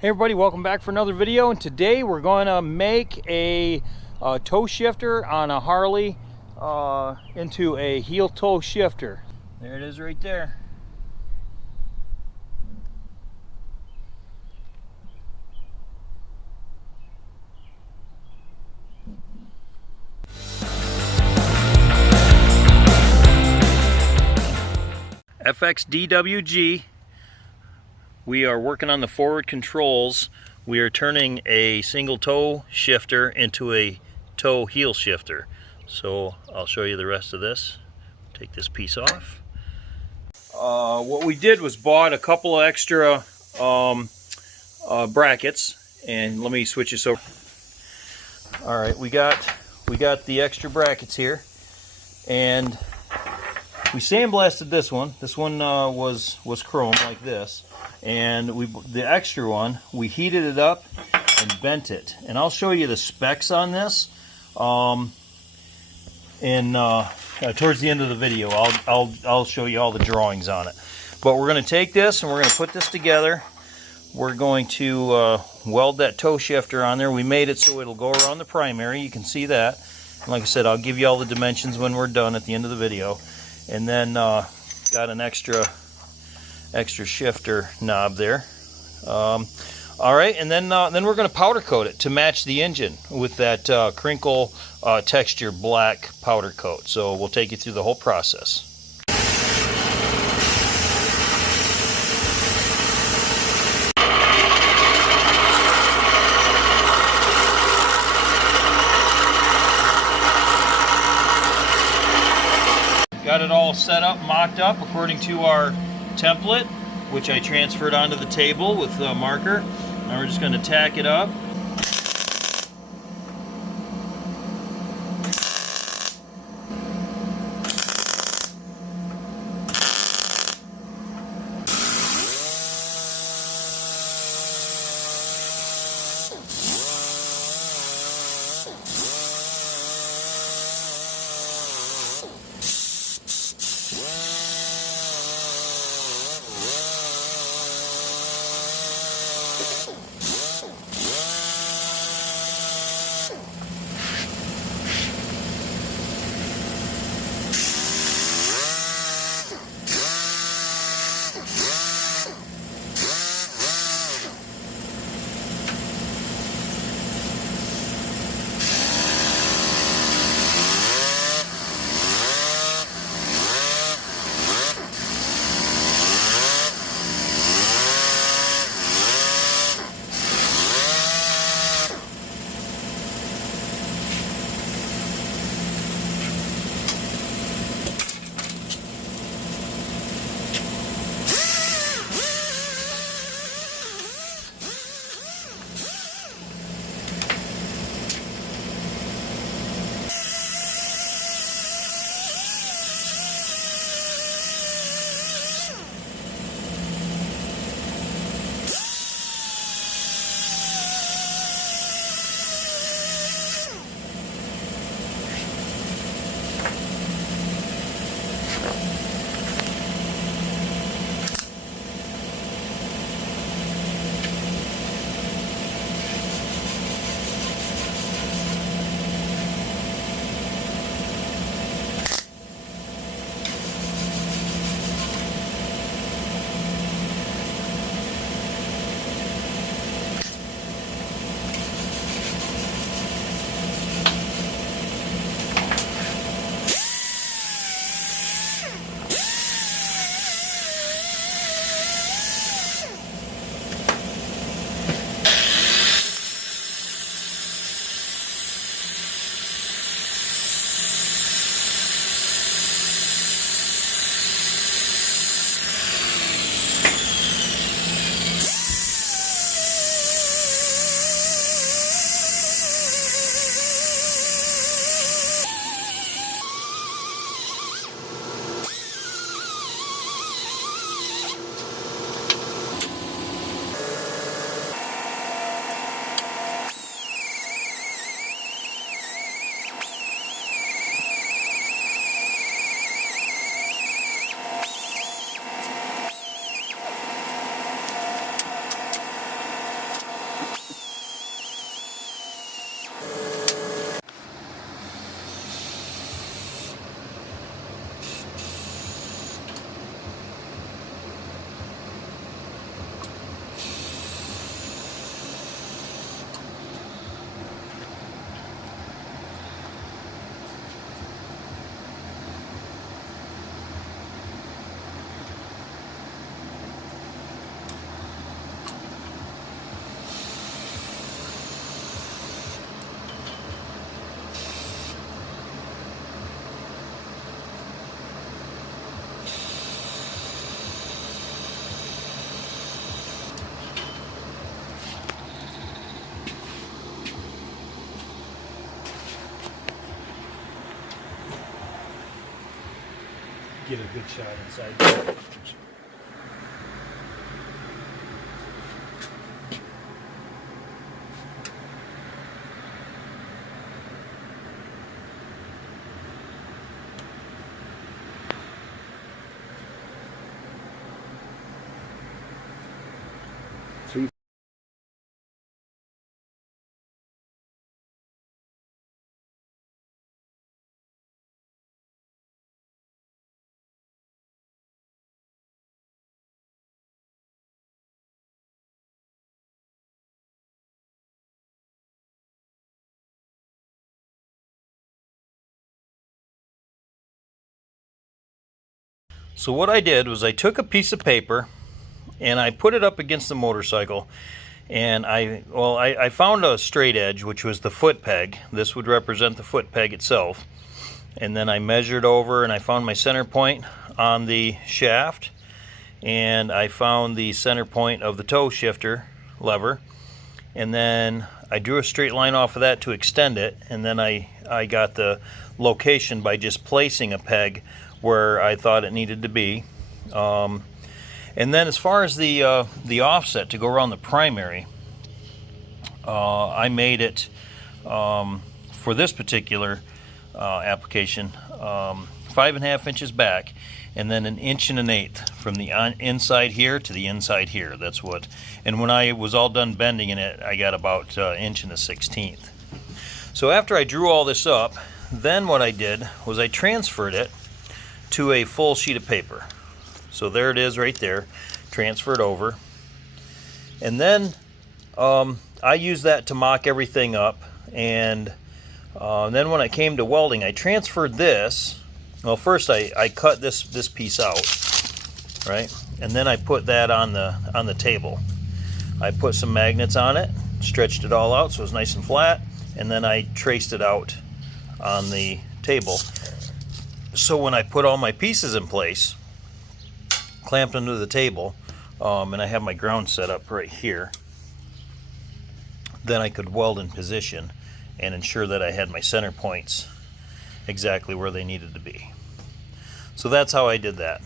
Hey everybody, welcome back for another video, and today we're going to make a toe shifter on a Harley into a heel toe shifter. There it is right there. FXDWG. We are working on the forward controls. We are turning a single toe shifter into a toe heel shifter. So I'll show you the rest of this. Take this piece off. What we did was bought a couple of extra brackets, and let me switch this over. All right, we got the extra brackets here, and we sandblasted this one. This one was chrome like this. And the extra one, we heated it up and bent it. And I'll show you the specs on this towards the end of the video. I'll show you all the drawings on it. But we're going to take this and we're going to put this together. We're going to weld that toe shifter on there. We made it so it'll go around the primary. You can see that. And like I said, I'll give you all the dimensions when we're done at the end of the video. And then got an extra shifter knob there. All right, and then we're going to powder coat it to match the engine with that crinkle texture black powder coat. So we'll take you through the whole process. Got it all set up, mocked up according to our template, which I transferred onto the table with a marker. Now we're just going to tack it up. get a good shot inside. So what I did was I took a piece of paper and I put it up against the motorcycle, and I found a straight edge, which was the foot peg. This would represent the foot peg itself. And then I measured over and I found my center point on the shaft, and I found the center point of the toe shifter lever, and then I drew a straight line off of that to extend it, and then I got the location by just placing a peg where I thought it needed to be. And then as far as the offset to go around the primary, I made it for this particular application 5.5 inches back, and then 1 1/8 inches from the inside here to the inside here. That's what, and when I was all done bending in it, I got about 1 1/16 inches. So after I drew all this up, then what I did was I transferred it to a full sheet of paper. So there it is right there, transferred over. And then I used that to mock everything up, and then when I came to welding, I transferred this. Well, first I cut this piece out, right? And then I put that on the table. I put some magnets on it, stretched it all out so it was nice and flat, and then I traced it out on the table. So when I put all my pieces in place, clamped into the table, and I have my ground set up right here, then I could weld in position and ensure that I had my center points exactly where they needed to be. So that's how I did that.